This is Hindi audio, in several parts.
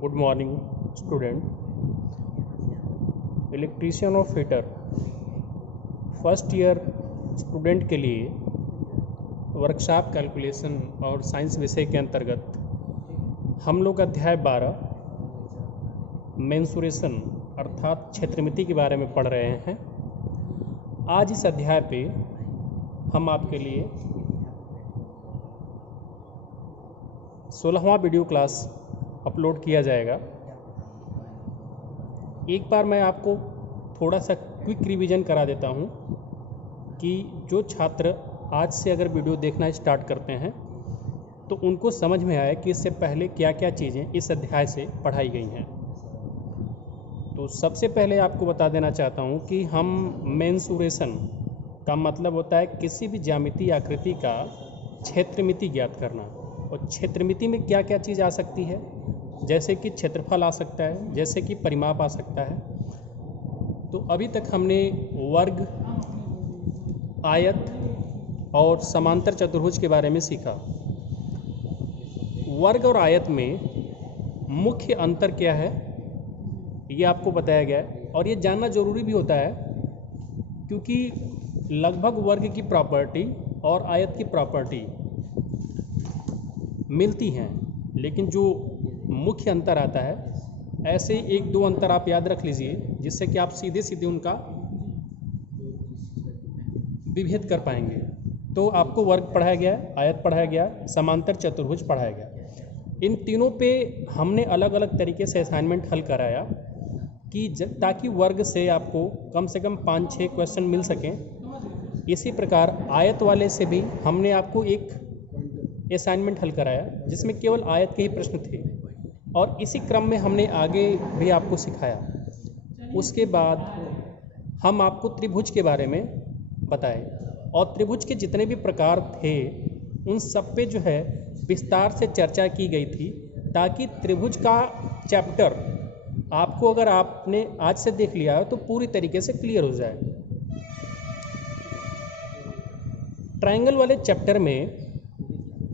Good morning student. इलेक्ट्रीशियन और फिटर फर्स्ट ईयर स्टूडेंट के लिए वर्कशॉप कैलकुलेशन और साइंस विषय के अंतर्गत हम लोग अध्याय 12 मेंसुरेशन अर्थात क्षेत्रमिति के बारे में पढ़ रहे हैं। आज इस अध्याय पे हम आपके लिए 16वां वीडियो क्लास अपलोड किया जाएगा। एक बार मैं आपको थोड़ा सा क्विक रिवीजन करा देता हूँ कि जो छात्र आज से अगर वीडियो देखना स्टार्ट करते हैं तो उनको समझ में आए कि इससे पहले क्या क्या चीज़ें इस अध्याय से पढ़ाई गई हैं। तो सबसे पहले आपको बता देना चाहता हूँ कि हम मेंसुरेशन का मतलब होता है किसी भी ज्यामितीय आकृति का क्षेत्रमिति ज्ञात करना। और क्षेत्रमिति में क्या क्या चीज़ आ सकती है, जैसे कि क्षेत्रफल आ सकता है, जैसे कि परिमाप आ सकता है। तो अभी तक हमने वर्ग, आयत और समांतर चतुर्भुज के बारे में सीखा। वर्ग और आयत में मुख्य अंतर क्या है ये आपको बताया गया है, और ये जानना जरूरी भी होता है क्योंकि लगभग वर्ग की प्रॉपर्टी और आयत की प्रॉपर्टी मिलती हैं, लेकिन जो मुख्य अंतर आता है ऐसे एक दो अंतर आप याद रख लीजिए जिससे कि आप सीधे सीधे उनका विभेद कर पाएंगे। तो आपको वर्ग पढ़ाया गया, आयत पढ़ाया गया, समांतर चतुर्भुज पढ़ाया गया। इन तीनों पे हमने अलग अलग तरीके से असाइनमेंट हल कराया कि ताकि वर्ग से आपको कम से कम 5-6 क्वेश्चन मिल सकें। इसी प्रकार आयत वाले से भी हमने आपको एक असाइनमेंट हल कराया जिसमें केवल आयत के ही प्रश्न थे, और इसी क्रम में हमने आगे भी आपको सिखाया। उसके बाद हम आपको त्रिभुज के बारे में बताए, और त्रिभुज के जितने भी प्रकार थे उन सब पे जो है विस्तार से चर्चा की गई थी, ताकि त्रिभुज का चैप्टर आपको अगर आपने आज से देख लिया है तो पूरी तरीके से क्लियर हो जाए। ट्रायंगल वाले चैप्टर में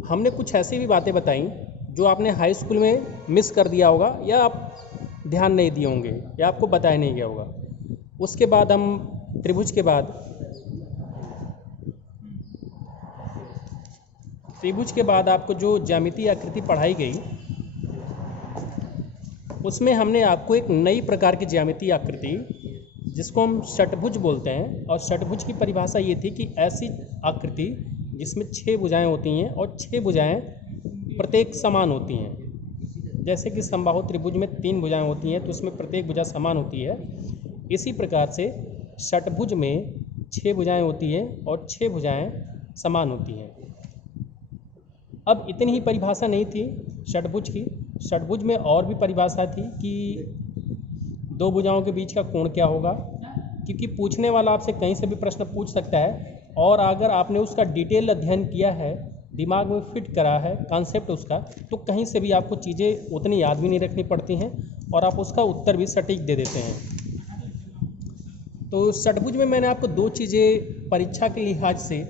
हमने कुछ ऐसी भी बातें बताई जो आपने हाई स्कूल में मिस कर दिया होगा, या आप ध्यान नहीं दिए होंगे, या आपको बताया नहीं गया होगा। उसके बाद हम त्रिभुज के बाद आपको जो ज्यामितीय आकृति पढ़ाई गई उसमें हमने आपको एक नई प्रकार की ज्यामितीय आकृति जिसको हम षटभुज बोलते हैं, और षटभुज की परिभाषा ये थी कि ऐसी आकृति जिसमें 6 भुजाएं होती हैं और 6 भुजाएं प्रत्येक समान होती हैं। जैसे कि समबाहु त्रिभुज में 3 भुजाएं होती हैं तो उसमें प्रत्येक भुजा समान होती है। इसी प्रकार से षटभुज में 6 भुजाएं होती हैं और 6 भुजाएं समान होती हैं। अब इतनी ही परिभाषा नहीं थी षटभुज की, षटभुज में और भी परिभाषा थी कि 2 भुजाओं के बीच का कोण क्या होगा, क्योंकि पूछने वाला आपसे कहीं से भी प्रश्न पूछ सकता है, और अगर आपने उसका डिटेल अध्ययन किया है, दिमाग में फिट करा है कॉन्सेप्ट उसका, तो कहीं से भी आपको चीज़ें उतनी याद भी नहीं रखनी पड़ती हैं और आप उसका उत्तर भी सटीक दे देते हैं। तो षटभुज में मैंने आपको 2 चीज़ें परीक्षा के लिहाज से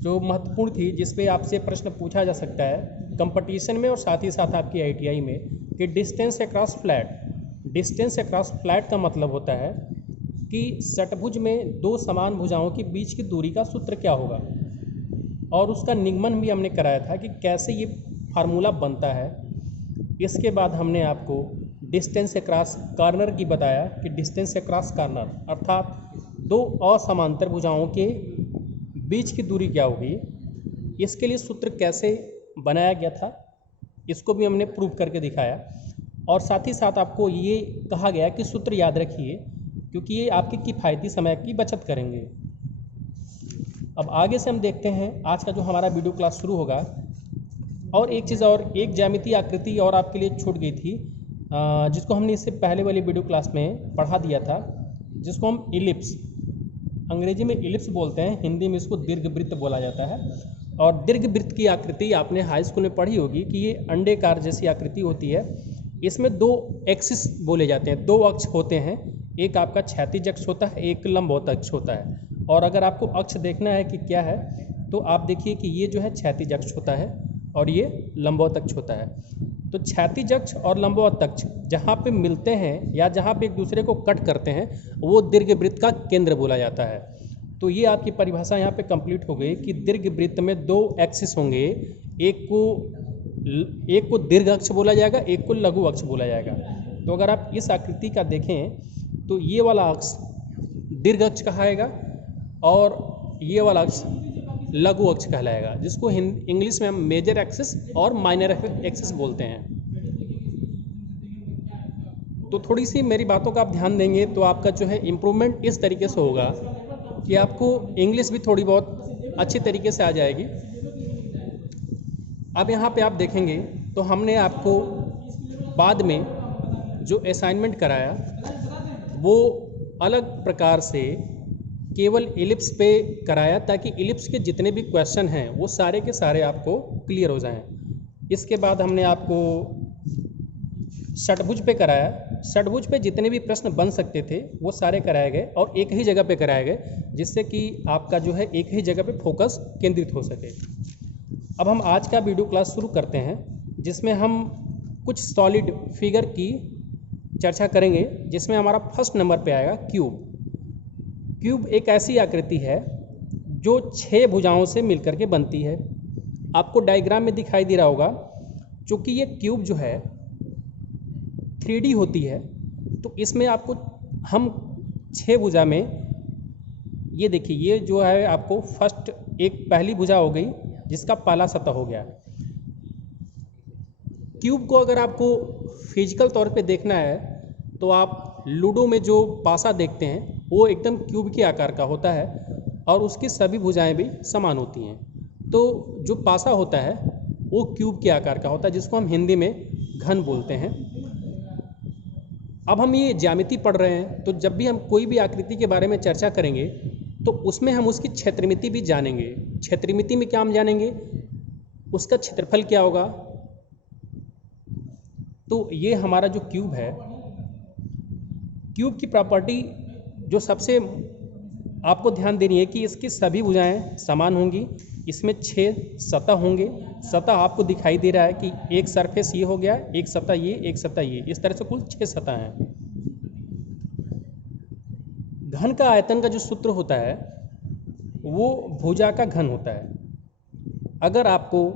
जो महत्वपूर्ण थी, जिस पे आपसे प्रश्न पूछा जा सकता है कंपटीशन में और साथ ही साथ आपकी ITI में, कि distance across flat. Distance across flat का मतलब होता है कि षटभुज में 2 समान भुजाओं के बीच की दूरी का सूत्र क्या होगा, और उसका निगमन भी हमने कराया था कि कैसे ये फार्मूला बनता है। इसके बाद हमने आपको डिस्टेंस अक्रॉस कॉर्नर की बताया कि डिस्टेंस अक्रॉस कॉर्नर अर्थात 2 असमांतर भुजाओं के बीच की दूरी क्या होगी, इसके लिए सूत्र कैसे बनाया गया था, इसको भी हमने प्रूव करके दिखाया। और साथ ही साथ आपको ये कहा गया कि सूत्र याद रखिए क्योंकि ये आपके किफ़ायती समय की बचत करेंगे। अब आगे से हम देखते हैं आज का जो हमारा वीडियो क्लास शुरू होगा। और एक चीज़ और, एक ज्यामितीय आकृति और आपके लिए छूट गई थी जिसको हमने इससे पहले वाली वीडियो क्लास में पढ़ा दिया था, जिसको हम इलिप्स, अंग्रेजी में इलिप्स बोलते हैं, हिंदी में इसको दीर्घवृत्त बोला जाता है। और दीर्घवृत्त की आकृति आपने हाई स्कूल में पढ़ी होगी कि ये अंडाकार जैसी आकृति होती है। इसमें 2 एक्सिस बोले जाते हैं, 2 अक्ष होते हैं, एक आपका क्षैतिज अक्ष होता है, एक लंबवत अक्ष होता है। और अगर आपको अक्ष देखना है कि क्या है तो आप देखिए कि ये जो है क्षैतिज अक्ष होता है और ये लंबवत अक्ष होता है। तो क्षैतिज अक्ष और लंबवत अक्ष जहाँ पे मिलते हैं या जहाँ पे एक दूसरे को कट करते हैं वो दीर्घवृत्त का केंद्र बोला जाता है। तो ये आपकी परिभाषा यहाँ पे कंप्लीट हो गई कि दीर्घवृत्त में दो एक्सिस होंगे, एक को दीर्घ अक्ष बोला जाएगा, एक को लघु अक्ष बोला जाएगा। तो अगर आप इस आकृति का देखें तो ये वाला अक्ष दीर्घ अक्ष कहाएगा और ये वाला अक्ष लघु अक्ष कहलाएगा, जिसको इंग्लिश में हम मेजर एक्सिस और माइनर एक्सिस बोलते हैं। तो थोड़ी सी मेरी बातों का आप ध्यान देंगे तो आपका जो है इम्प्रूवमेंट इस तरीके से होगा कि आपको इंग्लिश भी थोड़ी बहुत अच्छी तरीके से आ जाएगी। अब यहाँ पे आप देखेंगे तो हमने आपको बाद में जो असाइनमेंट कराया वो अलग प्रकार से केवल इलिप्स पे कराया, ताकि इलिप्स के जितने भी क्वेश्चन हैं वो सारे के सारे आपको क्लियर हो जाएं। इसके बाद हमने आपको षटभुज पे कराया। षटभुज पे जितने भी प्रश्न बन सकते थे वो सारे कराए गए और एक ही जगह पे कराए गए, जिससे कि आपका जो है एक ही जगह पे फोकस केंद्रित हो सके। अब हम आज का वीडियो क्लास शुरू करते हैं, जिसमें हम कुछ सॉलिड फिगर की चर्चा करेंगे, जिसमें हमारा फर्स्ट नंबर पे आएगा क्यूब। क्यूब एक ऐसी आकृति है जो 6 भुजाओं से मिलकर के बनती है। आपको डायग्राम में दिखाई दे रहा होगा, चूँकि ये क्यूब जो है 3D होती है, तो इसमें आपको हम 6 भुजा में, ये देखिए ये जो है आपको फर्स्ट एक पहली भुजा हो गई जिसका पहला सतह हो गया। क्यूब को अगर आपको फिजिकल तौर पे देखना है तो आप लूडो में जो पासा देखते हैं वो एकदम क्यूब के आकार का होता है और उसकी सभी भुजाएं भी समान होती हैं। तो जो पासा होता है वो क्यूब के आकार का होता है, जिसको हम हिंदी में घन बोलते हैं। अब हम ये ज्यामिति पढ़ रहे हैं, तो जब भी हम कोई भी आकृति के बारे में चर्चा करेंगे तो उसमें हम उसकी क्षेत्रमिति भी जानेंगे। क्षेत्रमिति में क्या हम जानेंगे, उसका क्षेत्रफल क्या होगा। तो ये हमारा जो क्यूब है, क्यूब की प्रॉपर्टी जो सबसे आपको ध्यान देनी है कि इसकी सभी भुजाएं समान होंगी। इसमें 6 सतह होंगे। सतह आपको दिखाई दे रहा है कि एक सरफेस ये हो गया, एक सतह ये, एक सतह ये, इस तरह से कुल 6 सतह हैं। घन का आयतन का जो सूत्र होता है वो भुजा का घन होता है। अगर आपको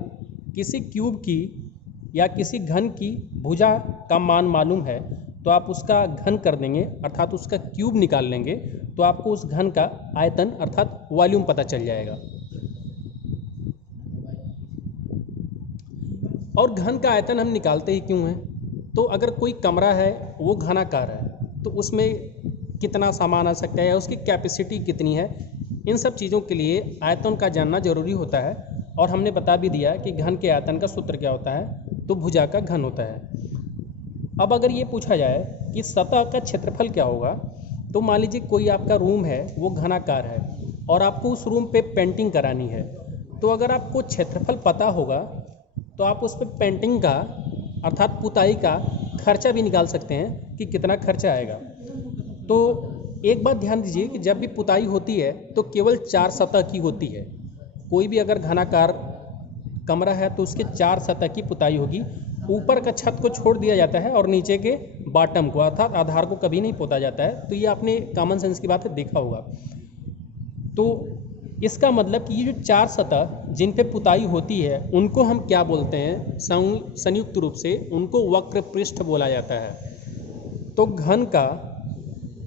किसी क्यूब की या किसी घन की भुजा का मान मालूम है तो आप उसका घन कर देंगे, अर्थात उसका क्यूब निकाल लेंगे, तो आपको उस घन का आयतन अर्थात वॉल्यूम पता चल जाएगा। और घन का आयतन हम निकालते ही क्यों हैं, तो अगर कोई कमरा है वो घनाकार है तो उसमें कितना सामान आ सकता है या उसकी कैपेसिटी कितनी है, इन सब चीज़ों के लिए आयतन का जानना जरूरी होता है। और हमने बता भी दिया कि घन के आयतन का सूत्र क्या होता है, तो भुजा का घन होता है। अब अगर ये पूछा जाए कि सतह का क्षेत्रफल क्या होगा, तो मान लीजिए कोई आपका रूम है वो घनाकार है और आपको उस रूम पे पेंटिंग करानी है, तो अगर आपको क्षेत्रफल पता होगा तो आप उस पर पेंटिंग का अर्थात पुताई का खर्चा भी निकाल सकते हैं कि कितना खर्चा आएगा। तो एक बात ध्यान दीजिए कि जब भी पुताई होती है तो केवल 4 सतह की होती है। कोई भी अगर घनाकार कमरा है तो उसके 4 सतह की पुताई होगी। ऊपर का छत को छोड़ दिया जाता है और नीचे के बॉटम को अर्थात आधार को कभी नहीं पोता जाता है। तो ये आपने कॉमन सेंस की बात है देखा होगा। तो इसका मतलब कि ये जो 4 सतह जिन पे पुताई होती है उनको हम क्या बोलते हैं, संयुक्त रूप से उनको वक्र पृष्ठ बोला जाता है। तो घन का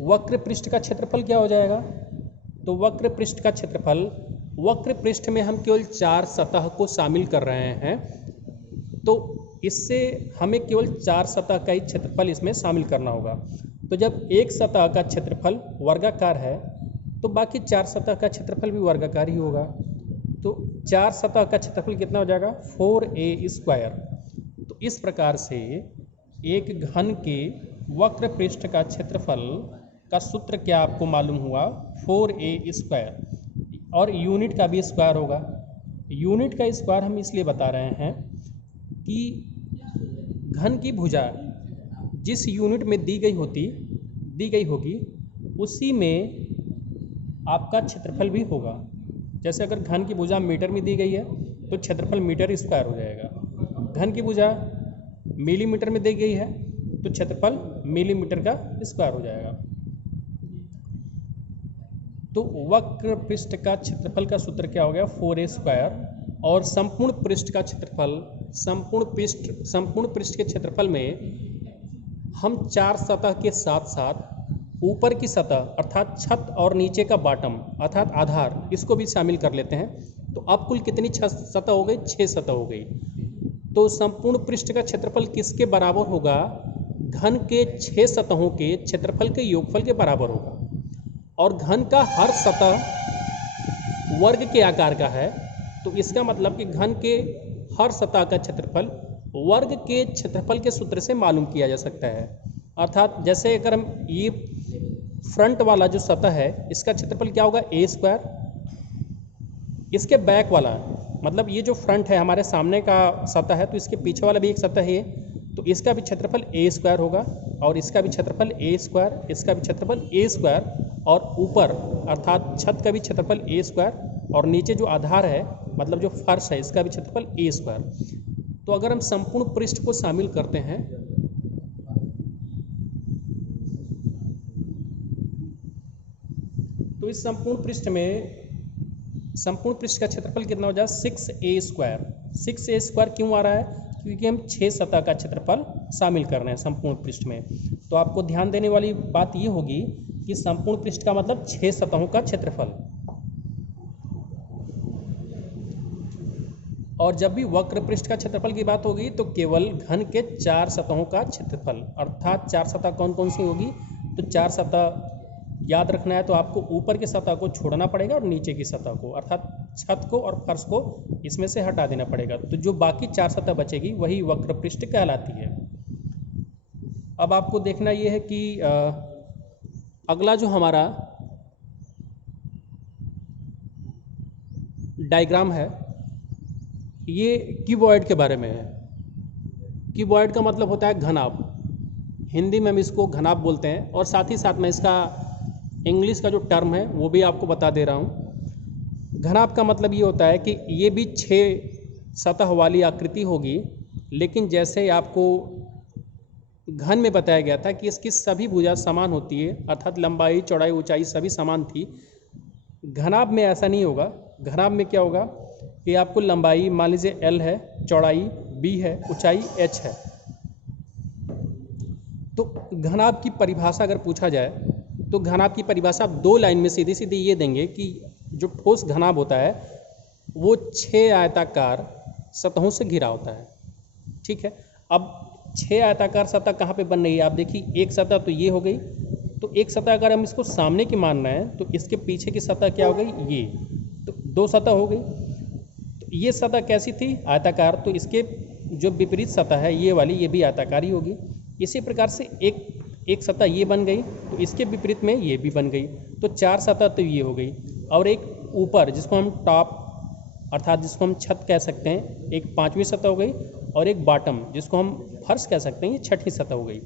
वक्र पृष्ठ का क्षेत्रफल क्या हो जाएगा, तो वक्र पृष्ठ का क्षेत्रफल, वक्र पृष्ठ में हम केवल 4 सतह को शामिल कर रहे हैं, तो इससे हमें केवल 4 सतह का ही क्षेत्रफल इसमें शामिल करना होगा। तो जब एक सतह का क्षेत्रफल वर्गाकार है तो बाकी 4 सतह का क्षेत्रफल भी वर्गाकार ही होगा। तो 4 सतह का क्षेत्रफल कितना हो जाएगा, 4a²। तो इस प्रकार से एक घन के वक्र पृष्ठ का क्षेत्रफल का सूत्र क्या आपको मालूम हुआ, 4a²। और यूनिट का भी स्क्वायर होगा। यूनिट का स्क्वायर हम इसलिए बता रहे हैं कि घन की भुजा जिस यूनिट में दी गई होगी उसी में आपका क्षेत्रफल भी होगा। जैसे अगर घन की भुजा मीटर में दी गई है तो क्षेत्रफल मीटर स्क्वायर हो जाएगा। घन की भुजा मिलीमीटर में दी गई है, तो क्षेत्रफल मिलीमीटर का स्क्वायर हो जाएगा। तो वक्र पृष्ठ का क्षेत्रफल का सूत्र क्या हो गया, 4a²। और संपूर्ण पृष्ठ का क्षेत्रफल, संपूर्ण पृष्ठ के क्षेत्रफल में हम 4 सतह के साथ साथ ऊपर की सतह अर्थात छत और नीचे का बॉटम अर्थात आधार, इसको भी शामिल कर लेते हैं। तो अब कुल कितनी सतह हो गई, 6 सतह हो गई। तो संपूर्ण पृष्ठ का क्षेत्रफल किसके बराबर होगा, घन के 6 सतहों के क्षेत्रफल के योगफल के बराबर होगा। और घन का हर सतह वर्ग के आकार का है, तो इसका मतलब कि घन के हर सतह का क्षेत्रफल वर्ग के क्षेत्रफल के सूत्र से मालूम किया जा सकता है। अर्थात जैसे अगर हम ये फ्रंट वाला जो सतह है इसका क्षेत्रफल क्या होगा, a²। इसके बैक वाला मतलब ये जो फ्रंट है हमारे सामने का सतह है, तो इसके पीछे वाला भी एक सतह है, तो इसका भी क्षेत्रफल a² होगा, और इसका भी क्षेत्रफल a², इसका भी क्षेत्रफल a², और ऊपर अर्थात छत का भी क्षेत्रफल a², और नीचे जो आधार है मतलब जो फर्श है इसका भी क्षेत्रफल a²। तो अगर हम संपूर्ण पृष्ठ को शामिल करते हैं तो इस संपूर्ण पृष्ठ का क्षेत्रफल कितना हो जाए, 6a²। 6a² क्यों आ रहा है, क्योंकि हम 6 सतह का क्षेत्रफल शामिल कर रहे हैं संपूर्ण पृष्ठ में। तो आपको ध्यान देने वाली बात ये होगी कि संपूर्ण पृष्ठ का मतलब 6 सतहों का क्षेत्रफल। और जब भी वक्र पृष्ठ का क्षेत्रफल की बात होगी तो केवल घन के 4 सतहों का क्षेत्रफल, अर्थात 4 सतह कौन कौन सी होगी, तो 4 सतह याद रखना है तो आपको ऊपर की सतह को छोड़ना पड़ेगा और नीचे की सतह को अर्थात छत को और फर्श को इसमें से हटा देना पड़ेगा। तो जो बाकी 4 सतह बचेगी वही वक्र पृष्ठ कहलाती है। अब आपको देखना ये है कि अगला जो हमारा डायग्राम है ये क्यूबॉइड के बारे में है। क्यूबॉइड का मतलब होता है घनाभ, हिंदी में हम इसको घनाभ बोलते हैं, और साथ ही साथ में इसका इंग्लिश का जो टर्म है वो भी आपको बता दे रहा हूँ। घनाभ का मतलब ये होता है कि ये भी 6 सतह वाली आकृति होगी, लेकिन जैसे आपको घन में बताया गया था कि इसकी सभी भुजा समान होती है, अर्थात लंबाई चौड़ाई ऊंचाई सभी समान थी। घनाभ में ऐसा नहीं होगा। घनाभ में क्या होगा कि आपको लंबाई मान लीजिए L है, चौड़ाई B है, ऊंचाई H है। तो घनाभ की परिभाषा अगर पूछा जाए तो घनाभ की परिभाषा आप 2 लाइन में सीधी सीधी ये देंगे कि जो ठोस घनाभ होता है वो 6 आयताकार सतहों से घिरा होता है। ठीक है, अब 6 आयताकार सतह कहाँ पे बन रही है, आप देखिए एक सतह तो ये हो गई, तो एक सतह अगर हम इसको सामने की मान रहे हैं तो इसके पीछे की सतह क्या हो गई, ये तो 2 सतह हो गई। तो ये सतह कैसी थी, आयताकार, तो इसके जो विपरीत सतह है ये वाली, ये भी आयताकार ही होगी। इसी प्रकार से एक सतह ये बन गई तो इसके विपरीत में ये भी बन गई, तो 4 सतह तो ये हो गई। और एक ऊपर जिसको हम टॉप अर्थात जिसको हम छत कह सकते हैं, एक 5वीं सतह हो गई, और एक बॉटम जिसको हम फर्श कह सकते हैं, ये 6वीं सतह हो गई।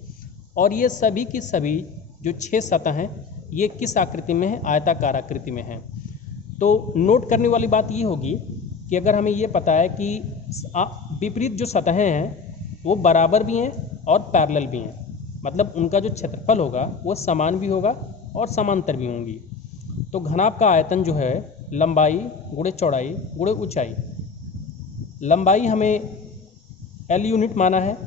और ये सभी की सभी जो 6 सतह हैं ये किस आकृति में है, आयताकार आकृति में है। तो नोट करने वाली बात ये होगी कि अगर हमें ये पता है कि विपरीत जो सतहें हैं वो बराबर भी हैं और पैरेलल भी हैं, मतलब उनका जो क्षेत्रफल होगा वो समान भी होगा और समांतर भी होंगी। तो घनाभ का आयतन जो है लंबाई गुणे चौड़ाई गुणे ऊंचाई, लंबाई हमें L यूनिट माना है,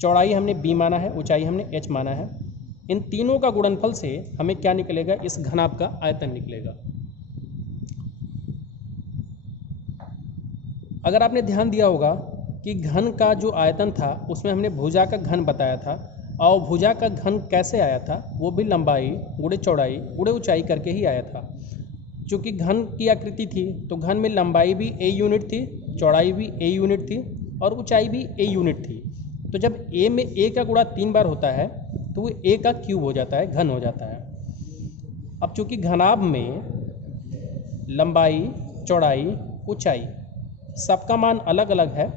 चौड़ाई हमने B माना है, ऊंचाई हमने H माना है। इन तीनों का गुणनफल से हमें क्या निकलेगा, इस घनाभ का आयतन निकलेगा। अगर आपने ध्यान दिया होगा कि घन का जो आयतन था उसमें हमने भुजा का घन बताया था, और भुजा का घन कैसे आया था, वो भी लंबाई गुणे चौड़ाई गुणे ऊंचाई करके ही आया था। चूँकि घन की आकृति थी तो घन में लंबाई भी A यूनिट थी, चौड़ाई भी A यूनिट थी और ऊंचाई भी A यूनिट थी। तो जब A में A का गुणा 3 बार होता है तो वो A का क्यूब हो जाता है, घन हो जाता है। अब चूँकि घनाभ में लंबाई चौड़ाई ऊंचाई सबका मान अलग अलग है,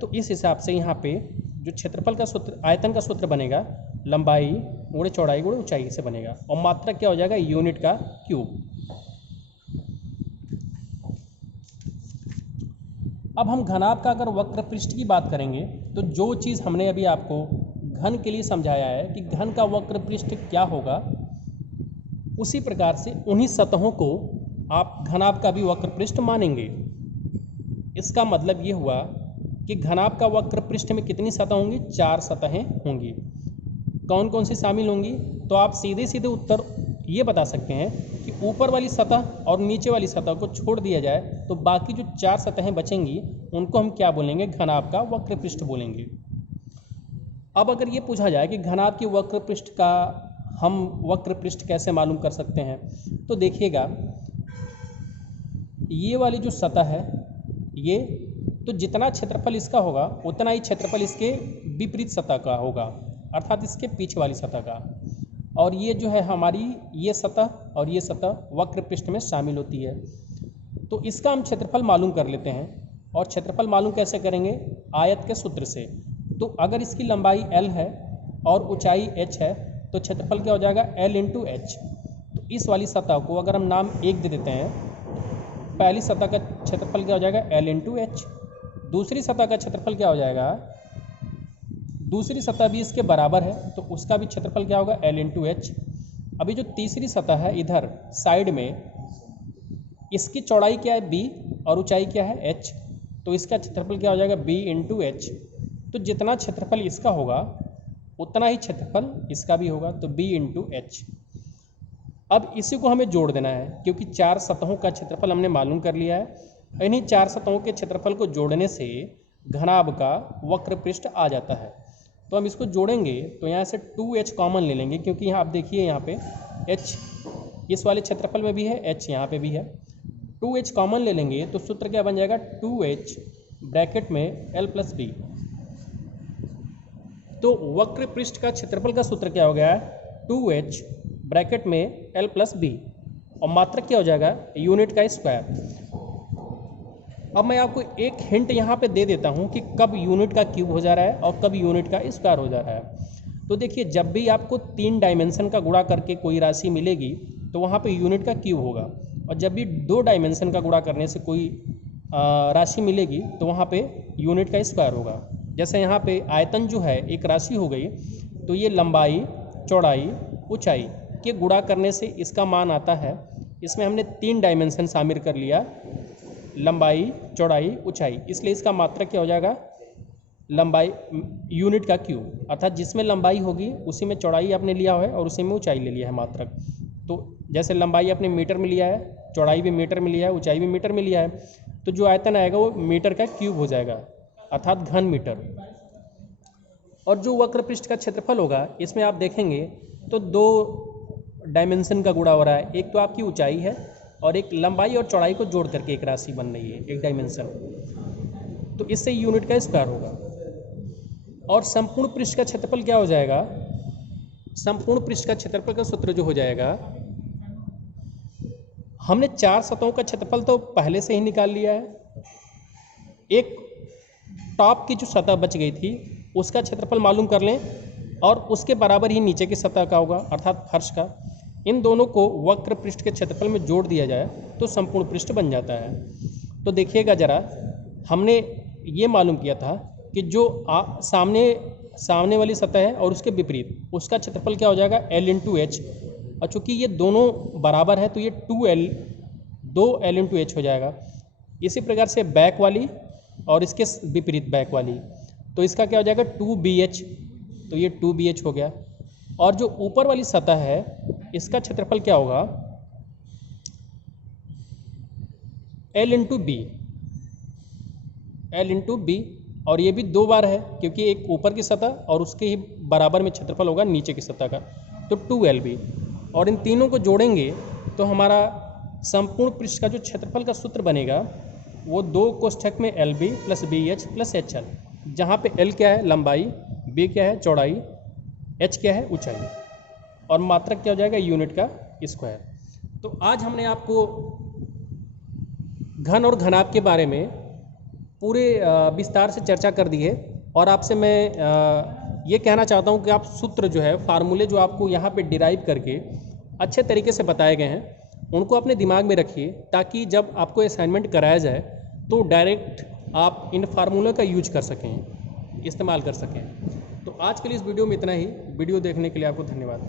तो इस हिसाब से यहाँ पे जो क्षेत्रफल का सूत्र, आयतन का सूत्र बनेगा लंबाई गुणे चौड़ाई गुणे ऊंचाई से बनेगा, और मात्रक क्या हो जाएगा, यूनिट का क्यूब। अब हम घनाभ का अगर वक्र पृष्ठ की बात करेंगे तो जो चीज़ हमने अभी आपको घन के लिए समझाया है कि घन का वक्र पृष्ठ क्या होगा, उसी प्रकार से उन्हीं सतहों को आप घनाभ का भी वक्र पृष्ठ मानेंगे। इसका मतलब ये हुआ कि घनाभ का वक्र पृष्ठ में कितनी सतह होंगी? 4 सतहें होंगी। कौन कौन सी शामिल होंगी? तो आप सीधे सीधे उत्तर ये बता सकते हैं कि ऊपर वाली सतह और नीचे वाली सतह को छोड़ दिया जाए तो बाकी जो 4 सतहें बचेंगी उनको हम क्या बोलेंगे? घनाभ का वक्र पृष्ठ बोलेंगे। अब अगर ये पूछा जाए कि घनाभ के वक्र पृष्ठ का हम वक्र पृष्ठ कैसे मालूम कर सकते हैं, तो देखिएगा ये वाली जो सतह है ये, तो जितना क्षेत्रफल इसका होगा उतना ही क्षेत्रफल इसके विपरीत सतह का होगा, अर्थात इसके पीछे वाली सतह का। और ये जो है हमारी ये सतह और ये सतह वक्र पृष्ठ में शामिल होती है। तो इसका हम क्षेत्रफल मालूम कर लेते हैं। और क्षेत्रफल मालूम कैसे करेंगे? आयत के सूत्र से। तो अगर इसकी लंबाई l है और ऊंचाई h है तो क्षेत्रफल क्या हो जाएगा? l into H. तो इस वाली सतह को अगर हम नाम 1 दे देते हैं, पहली सतह का क्षेत्रफल क्या हो जाएगा? l into H. दूसरी सतह का क्षेत्रफल क्या हो जाएगा? दूसरी सतह भी इसके बराबर है तो उसका भी क्षेत्रफल क्या होगा? l into H. अभी जो तीसरी सतह है इधर साइड में, इसकी चौड़ाई क्या है? b और ऊंचाई क्या है? h। तो इसका क्षेत्रफल क्या हो जाएगा? b into H. तो जितना क्षेत्रफल इसका होगा उतना ही क्षेत्रफल इसका भी होगा, तो b इंटू एच। अब इसी को हमें जोड़ देना है क्योंकि 4 सतहों का क्षेत्रफल हमने मालूम कर लिया है। इन्हीं 4 सतहों के क्षेत्रफल को जोड़ने से घनाभ का वक्र पृष्ठ आ जाता है। तो हम इसको जोड़ेंगे तो यहाँ से 2h कॉमन ले लेंगे क्योंकि यहाँ आप देखिए यहाँ पे h इस वाले क्षेत्रफल में भी है, h यहाँ पे भी है। 2h कॉमन ले लेंगे तो सूत्र क्या बन जाएगा? 2h ब्रैकेट में l प्लस b। तो वक्र पृष्ठ का क्षेत्रफल का सूत्र क्या हो गया? 2h ब्रैकेट में l प्लस b, और मात्रक क्या हो जाएगा? यूनिट का स्क्वायर। अब मैं आपको एक हिंट यहाँ पे दे देता हूँ कि कब यूनिट का क्यूब हो जा रहा है और कब यूनिट का स्क्वायर हो जा रहा है। तो देखिए, जब भी आपको 3 डायमेंशन का गुणा करके कोई राशि मिलेगी तो वहाँ पे यूनिट का क्यूब होगा, और जब भी 2 डायमेंशन का गुणा करने से कोई राशि मिलेगी तो वहाँ पे यूनिट का स्क्वायर होगा। जैसे यहाँ पे आयतन जो है एक राशि हो गई, तो ये लंबाई, चौड़ाई, ऊंचाई के गुणा करने से इसका मान आता है। इसमें हमने 3 डायमेंशन शामिल कर लिया, लंबाई, चौड़ाई, ऊंचाई, इसलिए इसका मात्रक क्या हो जाएगा? लंबाई यूनिट का क्यूब, अर्थात जिसमें लंबाई होगी उसी में चौड़ाई आपने लिया है और उसी में ऊंचाई ले लिया है मात्रक। तो जैसे लंबाई आपने मीटर में लिया है, चौड़ाई भी मीटर में लिया है, ऊंचाई भी मीटर में लिया है, तो जो आयतन आएगा वो मीटर का क्यूब हो जाएगा, अर्थात घन मीटर। और जो वक्र पृष्ठ का क्षेत्रफल होगा इसमें आप देखेंगे तो 2 डायमेंशन का गुणा हो रहा है, एक तो आपकी ऊंचाई है और एक लंबाई और चौड़ाई को जोड़ करके एक राशि बन रही है, एक डायमेंशन। तो इससे यूनिट का स्क्वायर होगा। और संपूर्ण पृष्ठ का क्षेत्रफल क्या हो जाएगा? संपूर्ण पृष्ठ का क्षेत्रफल का सूत्र जो हो जाएगा, हमने 4 सतहों का क्षेत्रफल तो पहले से ही निकाल लिया है। एक टॉप की जो सतह बच गई थी उसका क्षेत्रफल मालूम कर लें और उसके बराबर ही नीचे की सतह का होगा, अर्थात फर्श का। इन दोनों को वक्र पृष्ठ के क्षेत्रफल में जोड़ दिया जाए तो संपूर्ण पृष्ठ बन जाता है। तो देखिएगा ज़रा, हमने ये मालूम किया था कि जो सामने वाली सतह है और उसके विपरीत उसका क्षेत्रफल क्या हो जाएगा? l into H. और चूँकि ये दोनों बराबर है तो ये 2l इंटू एच हो जाएगा। इसी प्रकार से बैक वाली और इसके विपरीत बैक वाली, तो इसका क्या हो जाएगा? 2bh, तो ये 2bh हो गया। और जो ऊपर वाली सतह है इसका क्षेत्रफल क्या होगा? l into B, l into B, और ये भी 2 बार है क्योंकि एक ऊपर की सतह और उसके ही बराबर में क्षेत्रफल होगा नीचे की सतह का, तो 2lb। और इन तीनों को जोड़ेंगे तो हमारा संपूर्ण पृष्ठ का जो क्षेत्रफल का सूत्र बनेगा वो 2 कोष्ठक में lb plus bh plus hl, जहाँ पे l क्या है? लंबाई, b क्या है? चौड़ाई, h क्या है? ऊंचाई, और मात्रक क्या हो जाएगा? यूनिट का स्क्वायर। तो आज हमने आपको घन और घनाभ के बारे में पूरे विस्तार से चर्चा कर दी है, और आपसे मैं ये कहना चाहता हूँ कि आप सूत्र जो है, फार्मूले जो आपको यहाँ पे डिराइव करके अच्छे तरीके से बताए गए हैं उनको अपने दिमाग में रखिए, ताकि जब आपको असाइनमेंट कराया जाए तो डायरेक्ट आप इन फार्मूला का यूज कर सकें, इस्तेमाल कर सकें। तो आज के लिए इस वीडियो में इतना ही। वीडियो देखने के लिए आपको धन्यवाद।